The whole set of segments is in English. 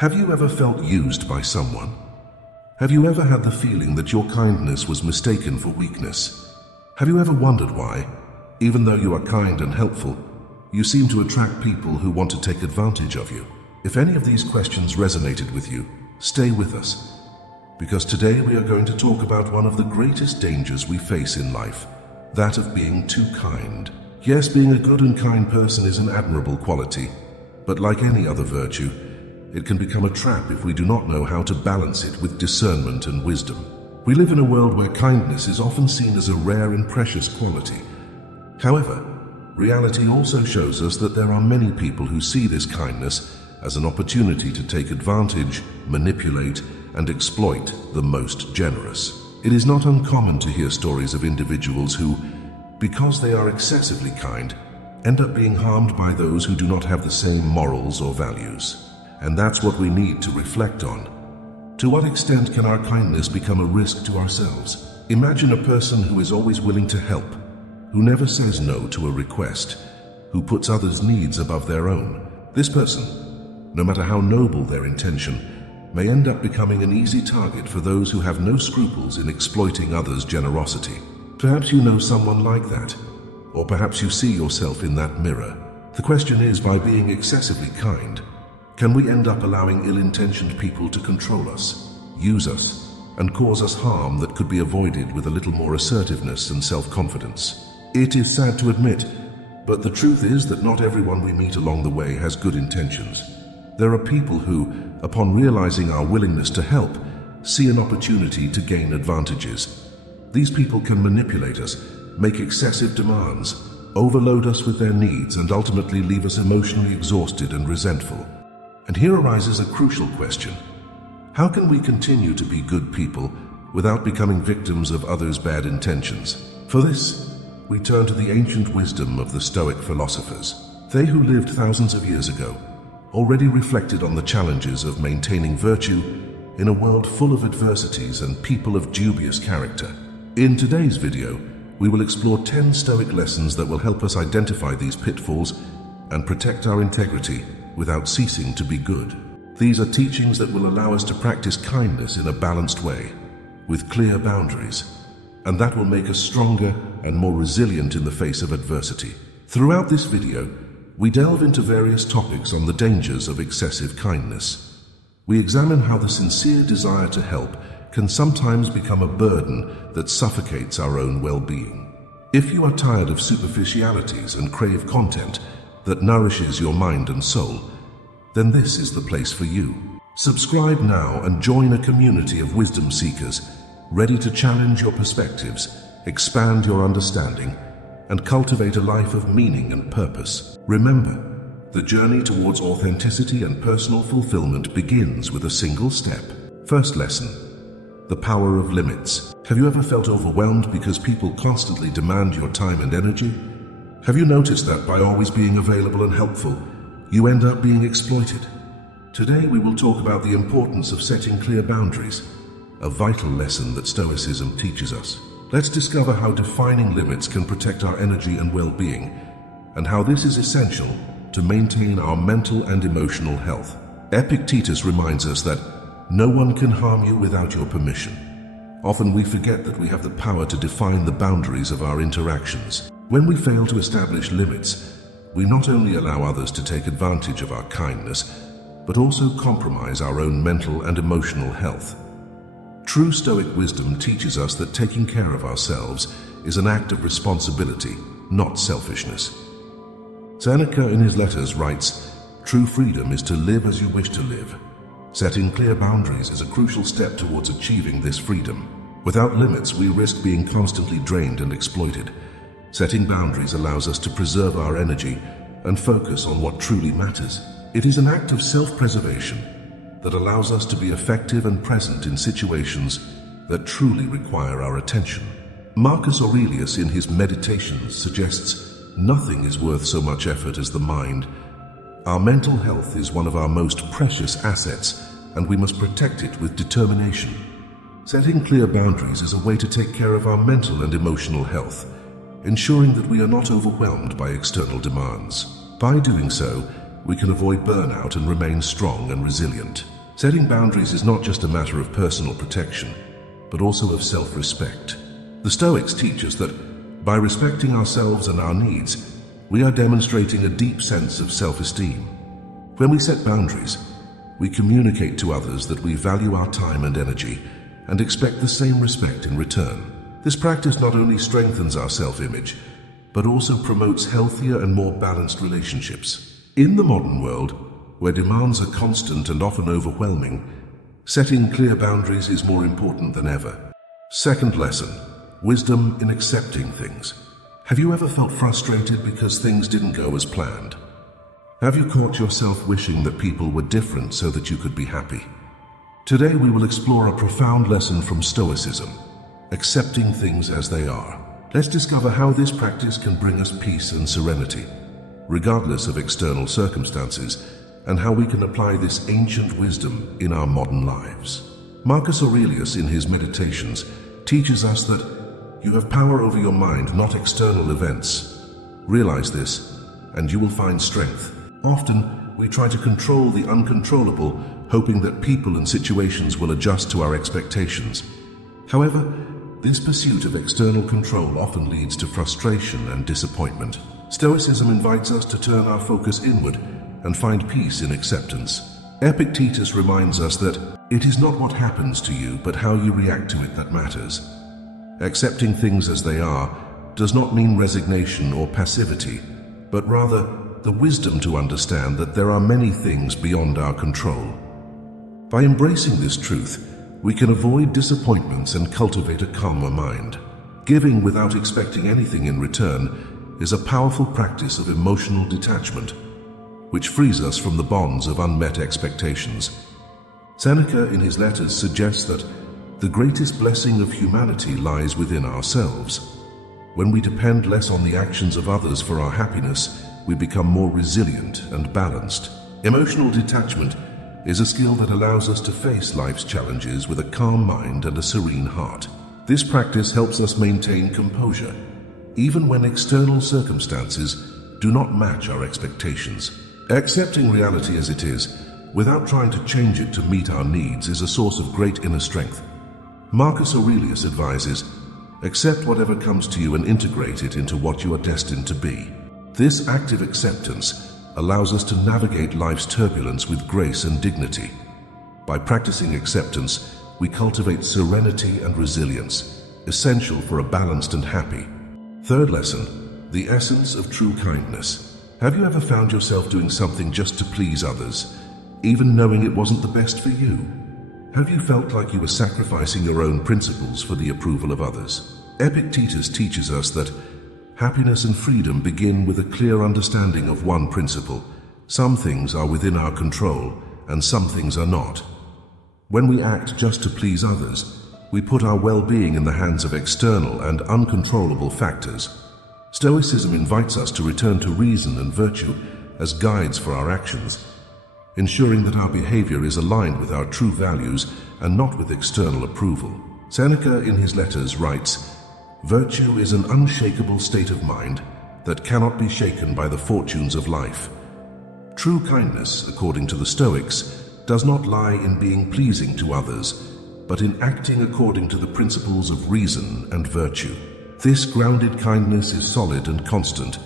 Have you ever felt used by someone? Have you ever had the feeling that your kindness was mistaken for weakness? Have you ever wondered why, even though you are kind and helpful, you seem to attract people who want to take advantage of you? If any of these questions resonated with you, stay with us, because today we are going to talk about one of the greatest dangers we face in life, that of being too kind. Yes, being a good and kind person is an admirable quality, but like any other virtue, it can become a trap if we do not know how to balance it with discernment and wisdom. We live in a world where kindness is often seen as a rare and precious quality. However, reality also shows us that there are many people who see this kindness as an opportunity to take advantage, manipulate, and exploit the most generous. It is not uncommon to hear stories of individuals who, because they are excessively kind, end up being harmed by those who do not have the same morals or values. And that's what we need to reflect on. To what extent can our kindness become a risk to ourselves? Imagine a person who is always willing to help, who never says no to a request, who puts others' needs above their own. This person, no matter how noble their intention, may end up becoming an easy target for those who have no scruples in exploiting others' generosity. Perhaps you know someone like that, or perhaps you see yourself in that mirror. The question is, by being excessively kind, can we end up allowing ill-intentioned people to control us, use us, and cause us harm that could be avoided with a little more assertiveness and self-confidence? It is sad to admit, but the truth is that not everyone we meet along the way has good intentions. There are people who, upon realizing our willingness to help, see an opportunity to gain advantages. These people can manipulate us, make excessive demands, overload us with their needs, and ultimately leave us emotionally exhausted and resentful. And here arises a crucial question. How can we continue to be good people without becoming victims of others' bad intentions? For this, we turn to the ancient wisdom of the Stoic philosophers. They who lived thousands of years ago already reflected on the challenges of maintaining virtue in a world full of adversities and people of dubious character. In today's video, we will explore 10 Stoic lessons that will help us identify these pitfalls and protect our integrity without ceasing to be good. These are teachings that will allow us to practice kindness in a balanced way, with clear boundaries, and that will make us stronger and more resilient in the face of adversity. Throughout this video, we delve into various topics on the dangers of excessive kindness. We examine how the sincere desire to help can sometimes become a burden that suffocates our own well-being. If you are tired of superficialities and crave content that nourishes your mind and soul, then this is the place for you. Subscribe now and join a community of wisdom seekers ready to challenge your perspectives, expand your understanding, and cultivate a life of meaning and purpose. Remember, the journey towards authenticity and personal fulfillment begins with a single step. First lesson: the power of limits. Have you ever felt overwhelmed because people constantly demand your time and energy? Have you noticed that by always being available and helpful, you end up being exploited? Today we will talk about the importance of setting clear boundaries, a vital lesson that Stoicism teaches us. Let's discover how defining limits can protect our energy and well-being, and how this is essential to maintain our mental and emotional health. Epictetus reminds us that no one can harm you without your permission. Often we forget that we have the power to define the boundaries of our interactions. When we fail to establish limits, we not only allow others to take advantage of our kindness, but also compromise our own mental and emotional health. True Stoic wisdom teaches us that taking care of ourselves is an act of responsibility, not selfishness. Seneca in his letters writes, "True freedom is to live as you wish to live." Setting clear boundaries is a crucial step towards achieving this freedom. Without limits, we risk being constantly drained and exploited. Setting boundaries allows us to preserve our energy and focus on what truly matters. It is an act of self-preservation that allows us to be effective and present in situations that truly require our attention. Marcus Aurelius in his Meditations suggests nothing is worth so much effort as the mind. Our mental health is one of our most precious assets, and we must protect it with determination. Setting clear boundaries is a way to take care of our mental and emotional health, ensuring that we are not overwhelmed by external demands. By doing so, we can avoid burnout and remain strong and resilient. Setting boundaries is not just a matter of personal protection, but also of self-respect. The Stoics teach us that by respecting ourselves and our needs, we are demonstrating a deep sense of self-esteem. When we set boundaries, we communicate to others that we value our time and energy and expect the same respect in return. This practice not only strengthens our self-image, but also promotes healthier and more balanced relationships. In the modern world, where demands are constant and often overwhelming, setting clear boundaries is more important than ever. Second lesson, wisdom in accepting things. Have you ever felt frustrated because things didn't go as planned? Have you caught yourself wishing that people were different so that you could be happy? Today we will explore a profound lesson from Stoicism, accepting things as they are. Let's discover how this practice can bring us peace and serenity, regardless of external circumstances, and how we can apply this ancient wisdom in our modern lives. Marcus Aurelius, in his Meditations, teaches us that you have power over your mind, not external events. Realize this, and you will find strength. Often, we try to control the uncontrollable, hoping that people and situations will adjust to our expectations. However, this pursuit of external control often leads to frustration and disappointment. Stoicism invites us to turn our focus inward and find peace in acceptance. Epictetus reminds us that it is not what happens to you, but how you react to it that matters. Accepting things as they are does not mean resignation or passivity, but rather the wisdom to understand that there are many things beyond our control. By embracing this truth, we can avoid disappointments and cultivate a calmer mind. Giving without expecting anything in return is a powerful practice of emotional detachment, which frees us from the bonds of unmet expectations. Seneca, in his letters, suggests that the greatest blessing of humanity lies within ourselves. When we depend less on the actions of others for our happiness, we become more resilient and balanced. Emotional detachment is a skill that allows us to face life's challenges with a calm mind and a serene heart. This practice helps us maintain composure, even when external circumstances do not match our expectations. Accepting reality as it is, without trying to change it to meet our needs, is a source of great inner strength. Marcus Aurelius advises, accept whatever comes to you and integrate it into what you are destined to be. This active acceptance allows us to navigate life's turbulence with grace and dignity. By practicing acceptance, we cultivate serenity and resilience, essential for a balanced and happy. Third lesson, the essence of true kindness. Have you ever found yourself doing something just to please others, even knowing it wasn't the best for you? Have you felt like you were sacrificing your own principles for the approval of others? Epictetus teaches us that happiness and freedom begin with a clear understanding of one principle. Some things are within our control, and some things are not. When we act just to please others, we put our well-being in the hands of external and uncontrollable factors. Stoicism invites us to return to reason and virtue as guides for our actions, ensuring that our behavior is aligned with our true values and not with external approval. Seneca, in his letters, writes, virtue is an unshakable state of mind that cannot be shaken by the fortunes of life. True kindness, according to the Stoics, does not lie in being pleasing to others, but in acting according to the principles of reason and virtue. This grounded kindness is solid and constant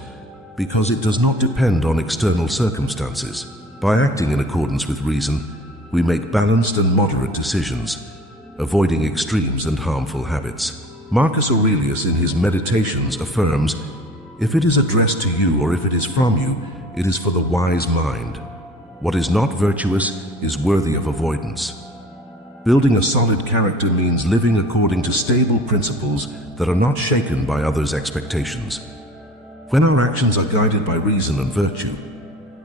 because it does not depend on external circumstances. By acting in accordance with reason, we make balanced and moderate decisions, avoiding extremes and harmful habits. Marcus Aurelius, in his Meditations, affirms, if it is addressed to you or if it is from you, it is for the wise mind. What is not virtuous is worthy of avoidance. Building a solid character means living according to stable principles that are not shaken by others' expectations. When our actions are guided by reason and virtue,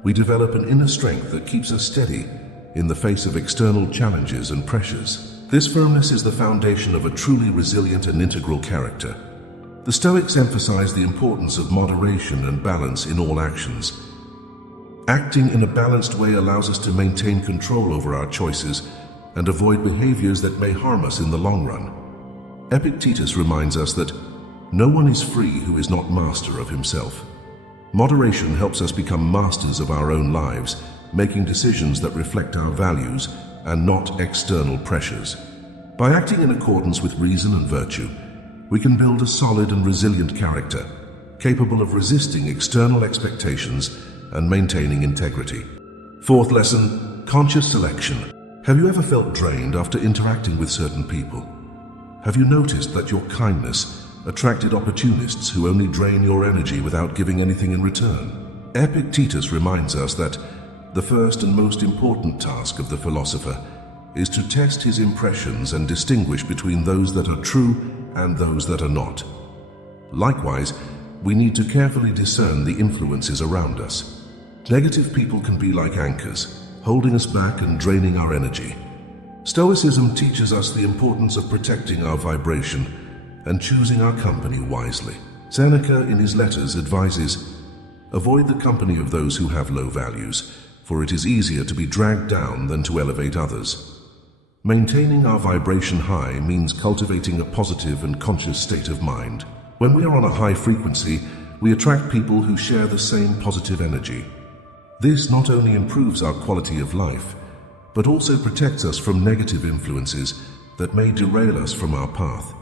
we develop an inner strength that keeps us steady in the face of external challenges and pressures. This firmness is the foundation of a truly resilient and integral character. The Stoics emphasize the importance of moderation and balance in all actions. Acting in a balanced way allows us to maintain control over our choices and avoid behaviors that may harm us in the long run. Epictetus reminds us that no one is free who is not master of himself. Moderation helps us become masters of our own lives, making decisions that reflect our values and not external pressures. By acting in accordance with reason and virtue, we can build a solid and resilient character, capable of resisting external expectations and maintaining integrity. Fourth lesson, conscious selection. Have you ever felt drained after interacting with certain people? Have you noticed that your kindness attracted opportunists who only drain your energy without giving anything in return? Epictetus reminds us that the first and most important task of the philosopher is to test his impressions and distinguish between those that are true and those that are not. Likewise, we need to carefully discern the influences around us. Negative people can be like anchors, holding us back and draining our energy. Stoicism teaches us the importance of protecting our vibration and choosing our company wisely. Seneca, in his letters, advises, "Avoid the company of those who have low values, for it is easier to be dragged down than to elevate others." Maintaining our vibration high means cultivating a positive and conscious state of mind. When we are on a high frequency, we attract people who share the same positive energy. This not only improves our quality of life, but also protects us from negative influences that may derail us from our path.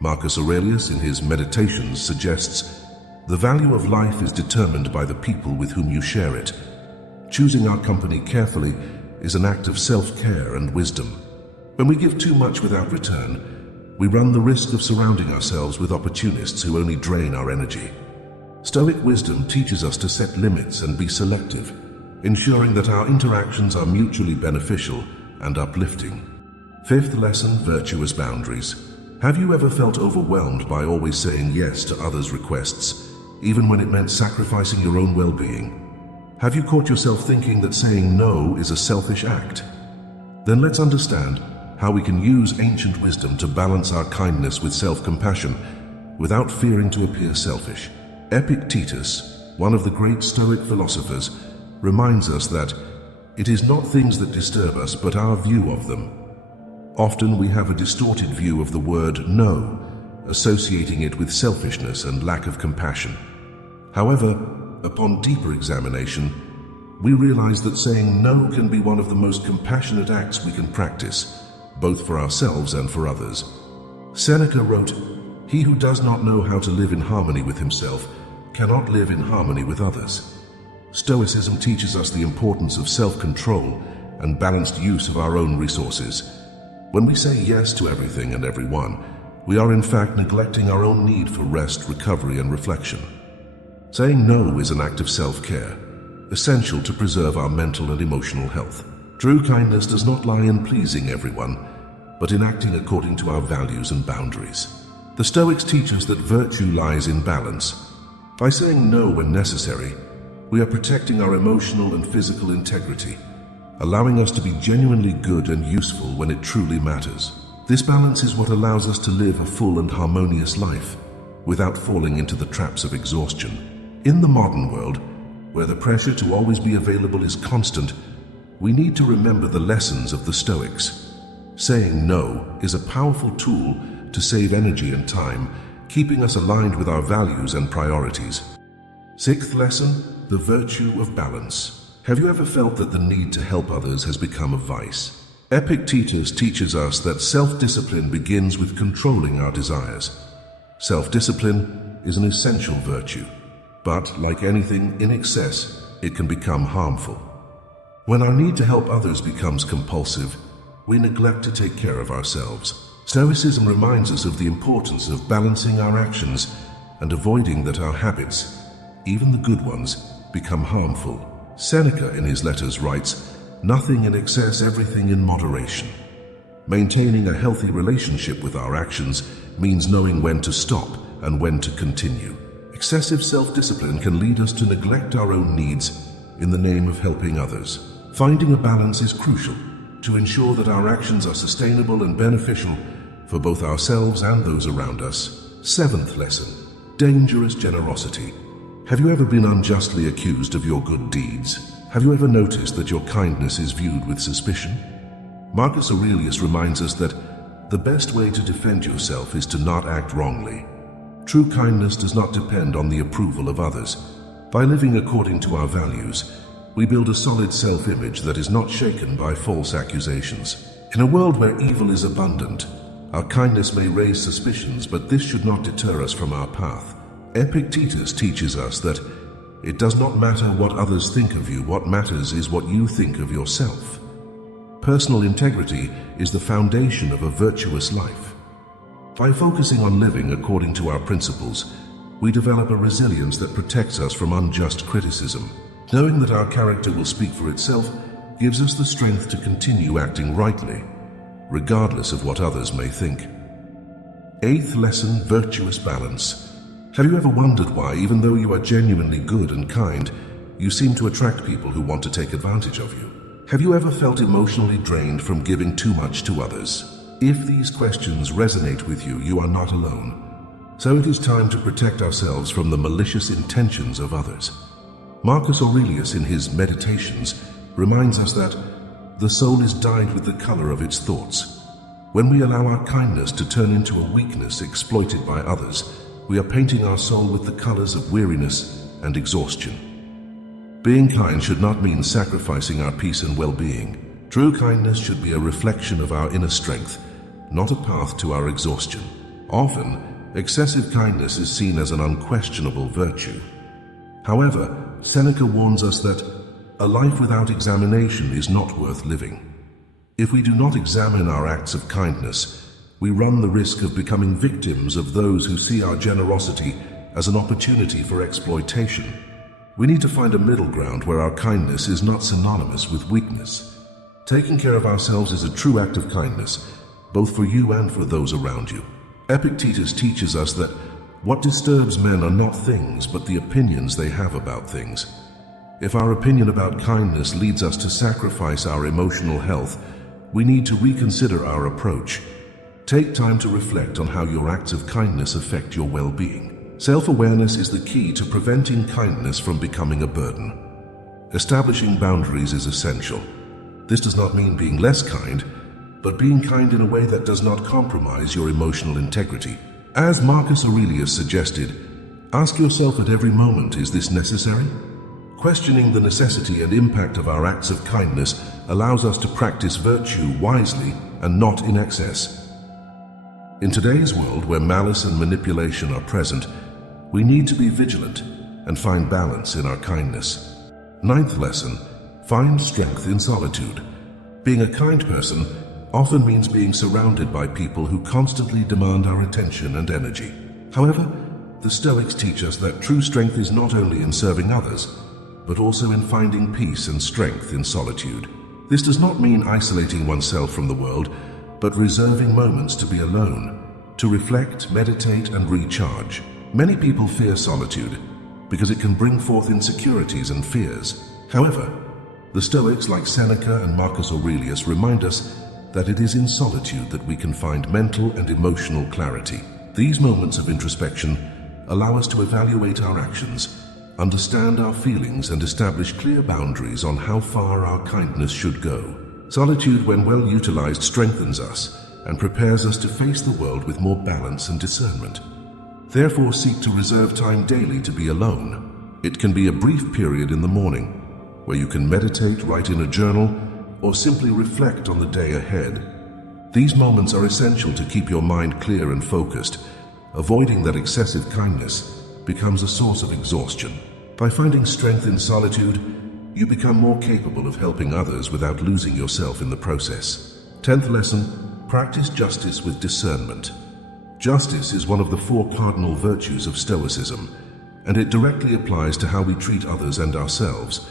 Marcus Aurelius, in his Meditations, suggests, "The value of life is determined by the people with whom you share it. Choosing our company carefully is an act of self-care and wisdom. When we give too much without return, we run the risk of surrounding ourselves with opportunists who only drain our energy." Stoic wisdom teaches us to set limits and be selective, ensuring that our interactions are mutually beneficial and uplifting. Fifth lesson, virtuous boundaries. Have you ever felt overwhelmed by always saying yes to others' requests, even when it meant sacrificing your own well-being? Have you caught yourself thinking that saying no is a selfish act? Then let's understand how we can use ancient wisdom to balance our kindness with self-compassion without fearing to appear selfish. Epictetus, one of the great Stoic philosophers, reminds us that it is not things that disturb us, but our view of them. Often we have a distorted view of the word no, associating it with selfishness and lack of compassion. However, upon deeper examination, we realize that saying no can be one of the most compassionate acts we can practice, both for ourselves and for others. Seneca wrote, "He who does not know how to live in harmony with himself cannot live in harmony with others." Stoicism teaches us the importance of self-control and balanced use of our own resources. When we say yes to everything and everyone, we are in fact neglecting our own need for rest, recovery, and reflection. Saying no is an act of self-care, essential to preserve our mental and emotional health. True kindness does not lie in pleasing everyone, but in acting according to our values and boundaries. The Stoics teach us that virtue lies in balance. By saying no when necessary, we are protecting our emotional and physical integrity, allowing us to be genuinely good and useful when it truly matters. This balance is what allows us to live a full and harmonious life, without falling into the traps of exhaustion. In the modern world, where the pressure to always be available is constant, we need to remember the lessons of the Stoics. Saying no is a powerful tool to save energy and time, keeping us aligned with our values and priorities. Sixth lesson, the virtue of balance. Have you ever felt that the need to help others has become a vice? Epictetus teaches us that self-discipline begins with controlling our desires. Self-discipline is an essential virtue, but like anything in excess, it can become harmful. When our need to help others becomes compulsive, we neglect to take care of ourselves. Stoicism reminds us of the importance of balancing our actions and avoiding that our habits, even the good ones, become harmful. Seneca in his letters writes, "Nothing in excess, everything in moderation." Maintaining a healthy relationship with our actions means knowing when to stop and when to continue. Excessive self-discipline can lead us to neglect our own needs in the name of helping others. Finding a balance is crucial to ensure that our actions are sustainable and beneficial for both ourselves and those around us. Seventh lesson, dangerous generosity. Have you ever been unjustly accused of your good deeds? Have you ever noticed that your kindness is viewed with suspicion? Marcus Aurelius reminds us that the best way to defend yourself is to not act wrongly. True kindness does not depend on the approval of others, By living according to our values, we build a solid self-image that is not shaken by false accusations. In a world where evil is abundant, our kindness may raise suspicions, but this should not deter us from our path. Epictetus teaches us that it does not matter what others think of you, what matters is what you think of yourself. Personal integrity is the foundation of a virtuous life. By focusing on living according to our principles, we develop a resilience that protects us from unjust criticism. Knowing that our character will speak for itself gives us the strength to continue acting rightly, regardless of what others may think. Eighth lesson, virtuous balance. Have you ever wondered why, even though you are genuinely good and kind, you seem to attract people who want to take advantage of you? Have you ever felt emotionally drained from giving too much to others? If these questions resonate with you, you are not alone. So it is time to protect ourselves from the malicious intentions of others. Marcus Aurelius, in his Meditations, reminds us that the soul is dyed with the color of its thoughts. When we allow our kindness to turn into a weakness exploited by others, we are painting our soul with the colors of weariness and exhaustion. Being kind should not mean sacrificing our peace and well-being. True kindness should be a reflection of our inner strength, not a path to our exhaustion. Often, excessive kindness is seen as an unquestionable virtue. However, Seneca warns us that a life without examination is not worth living. If we do not examine our acts of kindness, we run the risk of becoming victims of those who see our generosity as an opportunity for exploitation. We need to find a middle ground where our kindness is not synonymous with weakness. Taking care of ourselves is a true act of kindness, both for you and for those around you. Epictetus teaches us that what disturbs men are not things, but the opinions they have about things. If our opinion about kindness leads us to sacrifice our emotional health, we need to reconsider our approach. Take time to reflect on how your acts of kindness affect your well-being. Self-awareness is the key to preventing kindness from becoming a burden. Establishing boundaries is essential. This does not mean being less kind, but being kind in a way that does not compromise your emotional integrity. As Marcus Aurelius suggested, ask yourself at every moment, is this necessary? Questioning the necessity and impact of our acts of kindness allows us to practice virtue wisely and not in excess. In today's world, where malice and manipulation are present, we need to be vigilant and find balance in our kindness. Ninth lesson, find strength in solitude. Being a kind person often means being surrounded by people who constantly demand our attention and energy. However, the Stoics teach us that true strength is not only in serving others, but also in finding peace and strength in solitude. This does not mean isolating oneself from the world, but reserving moments to be alone, to reflect, meditate, and recharge. Many people fear solitude because it can bring forth insecurities and fears. However, the Stoics, like Seneca and Marcus Aurelius, remind us that it is in solitude that we can find mental and emotional clarity. These moments of introspection allow us to evaluate our actions, understand our feelings, and establish clear boundaries on how far our kindness should go. Solitude, when well utilized, strengthens us and prepares us to face the world with more balance and discernment. Therefore, seek to reserve time daily to be alone. It can be a brief period in the morning, where you can meditate, write in a journal, or simply reflect on the day ahead. These moments are essential to keep your mind clear and focused, avoiding that excessive kindness becomes a source of exhaustion. By finding strength in solitude, you become more capable of helping others without losing yourself in the process. 10th lesson, practice justice with discernment. Justice is one of the 4 cardinal virtues of Stoicism, and it directly applies to how we treat others and ourselves.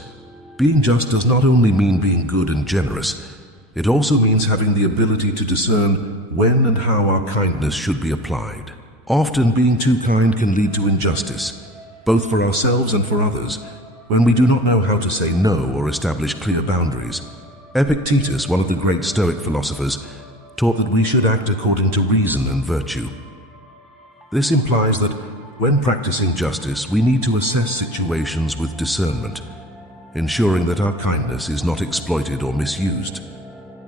Being just does not only mean being good and generous, it also means having the ability to discern when and how our kindness should be applied. Often, being too kind can lead to injustice, both for ourselves and for others, when we do not know how to say no or establish clear boundaries. Epictetus, one of the great Stoic philosophers, taught that we should act according to reason and virtue. This implies that when practicing justice, we need to assess situations with discernment, ensuring that our kindness is not exploited or misused.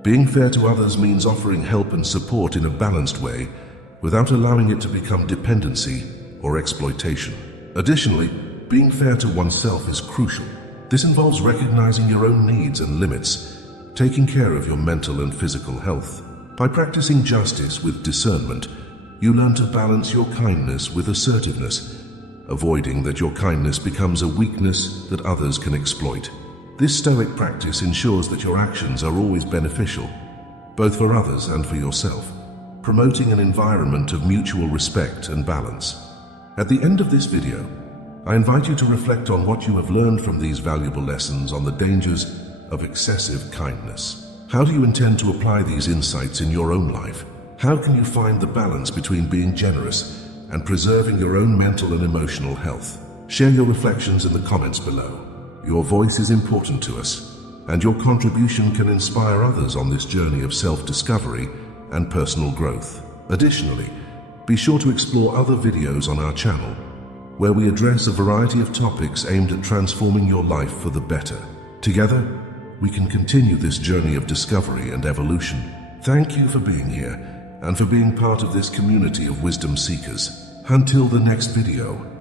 Being fair to others means offering help and support in a balanced way, without allowing it to become dependency or exploitation. Additionally, Being fair to oneself is crucial. This involves recognizing your own needs and limits, taking care of your mental and physical health. By practicing justice with discernment, you learn to balance your kindness with assertiveness, avoiding that your kindness becomes a weakness that others can exploit. This Stoic practice ensures that your actions are always beneficial, both for others and for yourself, promoting an environment of mutual respect and balance. At the end of this video, I invite you to reflect on what you have learned from these valuable lessons on the dangers of excessive kindness. How do you intend to apply these insights in your own life? How can you find the balance between being generous and preserving your own mental and emotional health? Share your reflections in the comments below. Your voice is important to us, and your contribution can inspire others on this journey of self-discovery and personal growth. Additionally, be sure to explore other videos on our channel, where we address a variety of topics aimed at transforming your life for the better. Together, we can continue this journey of discovery and evolution. Thank you for being here and for being part of this community of wisdom seekers. Until the next video.